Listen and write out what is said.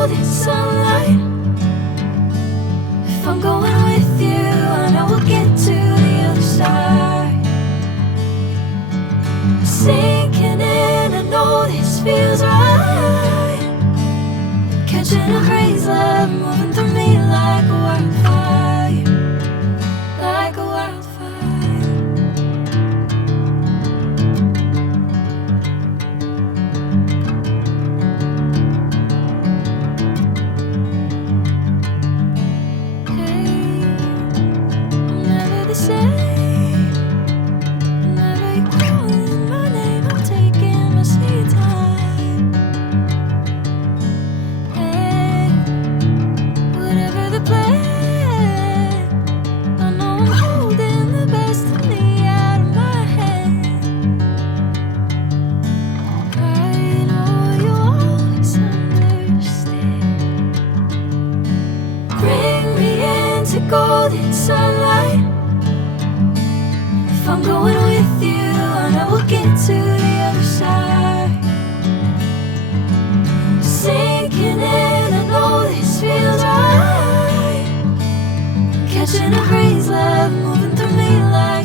golden sunlight. If I'm going with you, I know we'll get to the other side. Sinking in, I know this feels right. Catching a breeze, love moving through me like a wildfire, like a wildfire. Hey, I'm never the same. Whenever you're calling my name, I'm taking my sweet time. Hey, whatever the plan, I know I'm holding the best of me out of my hand. I know you always understand. Bring me into golden sunlight. If I'm going with you, I know we'll get to the other side. Sinking in, I know this feels right. Catching a breeze, love moving through me like